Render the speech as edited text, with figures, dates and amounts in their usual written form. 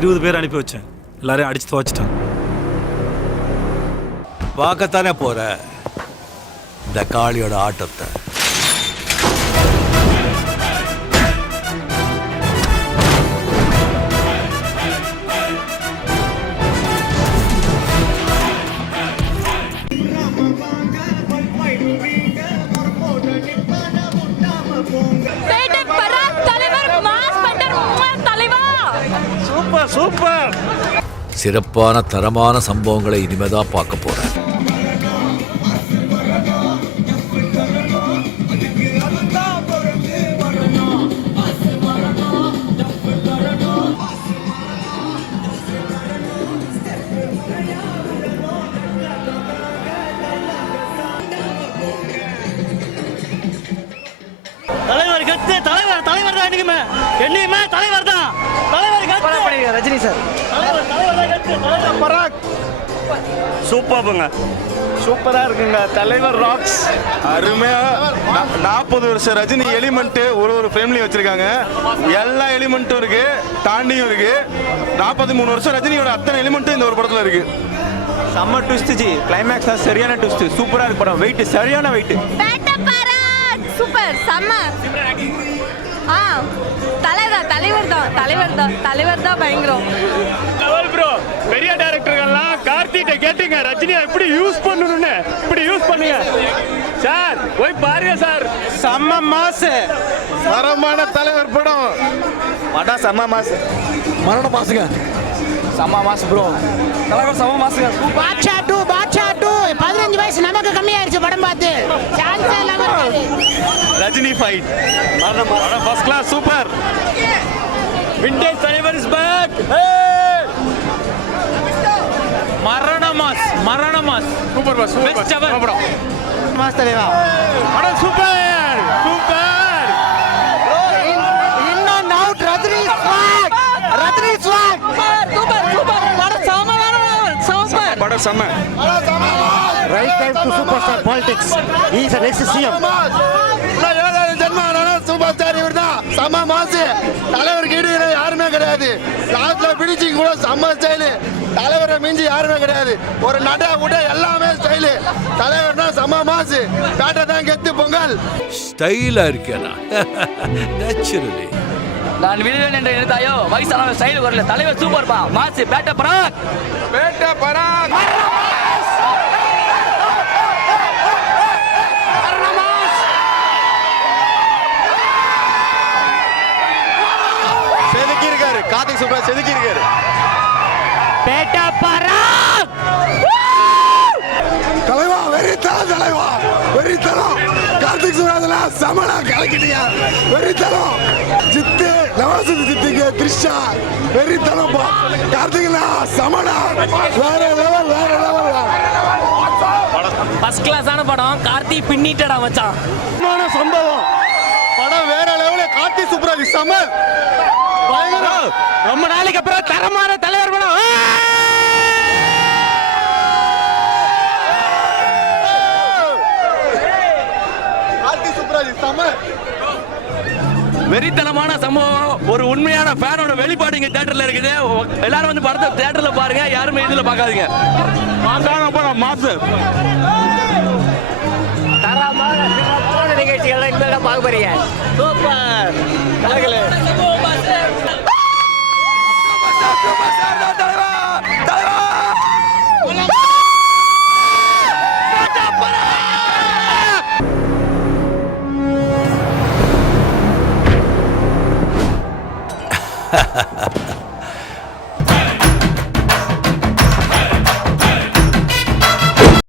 20 பேர் அனுப்பி வச்சேன், எல்லாரையும் அடிச்சு துவச்சிட்டான். பார்க்கத்தானே போற இந்த காளியோட ஆட்டத்தை. சூப்பர். சிறப்பான தரமான சம்பவங்களை இனிமேதான் பார்க்க போறேன். தலைவர் கத்து, தலைவர் தான் என்னைக்குமே தலைவர் தான். தலைவர் கத்து ரஜினி சார். சூப்பர்ங்க, சூப்பரா இருக்குங்க. தலைவர் ராக்ஸ். அருமையா 40 வருஷம் ரஜினி எலிமெண்ட் ஒரு ஃபேமிலி வச்சிருக்காங்க. எல்லா எலிமெண்ட்டும் இருக்கு, தாண்டியும் இருக்கு. 43 வருஷம் ரஜினியோட அத்தனை எலிமெண்ட்டும் இந்த ஒரு படத்துல இருக்கு. செம்ம ட்விஸ்ட் ஜி. கிளைமேக்ஸ் தான் சரியான ட்விஸ்ட். சூப்பரா இருக்கு படம். வெயிட் சரியான வெயிட். சூப்பர் செம்ம. தலைவர் தான் பயங்கரம். ப்ரோ, பெரிய டைரக்டர்கள்லாம் கார்த்திகிட்ட கேட்டீங்க ரஜினியை எப்படி யூஸ் பண்ணணும்னு. இப்படி யூஸ் பண்ணுங்க சார், போய் பாருங்க சார். செம்ம மாஸ். தரமான தலைவர் படம். படம் செம்ம மாஸ். மரண மாசுங்க. செம்ம மாஸ் ப்ரோ. தலைவர் செம்ம மாசுங்க. பாட்ஷா 2 15 வயசு நமக்கு கம்மியாயிருச்சு படம் பார்த்து. சான்ஸே இல்லாம ரஜினி ஃபைட் படம் ஃபர்ஸ்ட் கிளாஸ். சூப்பர். விண்டேஜ் தலைவர் இஸ் பேக். மரண மாஸ். Super pass. சூப்பர் படம். மாஸ் தலைவா. படம் சூப்பர். இன்னும் அவுட் ரஜினி ஸ்வாக். படம் செம்ம. Right time to super star politics. He is next CM. Super star இவர்தான். செம்ம மாஸ். தலைவருக்கு ஈடு யாருமே கிடையாது. லாஸ்ட்ல பிடிச்சிங் கூட செம்ம ஸ்டைலு. தலைவரை மிஞ்சி யாருமே கிடையாது. ஒரு நட கூட எல்லாமே ஸ்டைலு. தலைவர்னா செம்ம மாஸ். பேட்டை தான் கெத்து பொங்கல். ஸ்டைலா இருக்கேனா? நேச்சுரலி. நான் விழுவேன் என்று நினைத்தாயோ, வயசான ஸ்டைல் வரல. தலைவர் சூப்பர்பா. மாசு. பேட்ட பராக். செதுக்கி இருக்காரு. கார்த்திக் சுப்ராஜ் செதுக்கி இருக்காரு. பேட்டா பராக். தலைவா வெறித்தனம். கார்த்திக் சுப்ராஜ்ல சமனா கலக்கிட்டீங்க. வெறித்தனம். ஜித்து நவாசுதி ஜித்துக்கு த்ரிஷா வெறித்தனம். கார்த்திக்னா சமனா வேற லெவல். ஃபர்ஸ்ட் கிளாஸான படம். கார்த்தி பின்னிட்டடா மச்சான். சம்பவம். படம் வேற லெவல். கார்த்திக் சுப்ராஜ் சம ரொம்ப நாளைக்கு அப்புறம் தரமான தலைவர் படம். கார்த்திக் சுப்ராஜ் சம வெறித்தனமான சம்பவம். ஒரு உண்மையான ஃபேனோட வெளிப்பாடு இங்க தியேட்டர்ல இருக்குது. எல்லாரும் வந்து படத்தை தியேட்டர்ல பாருங்க, யாருமே இதுல பார்க்காதீங்க. மாசான படம் மாசு. தரமான சிறப்பான நிகழ்ச்சிகள் இனிமேல் தான் பார்க்க போறீங்க. சூப்பர். கலகலே. Ha ha ha.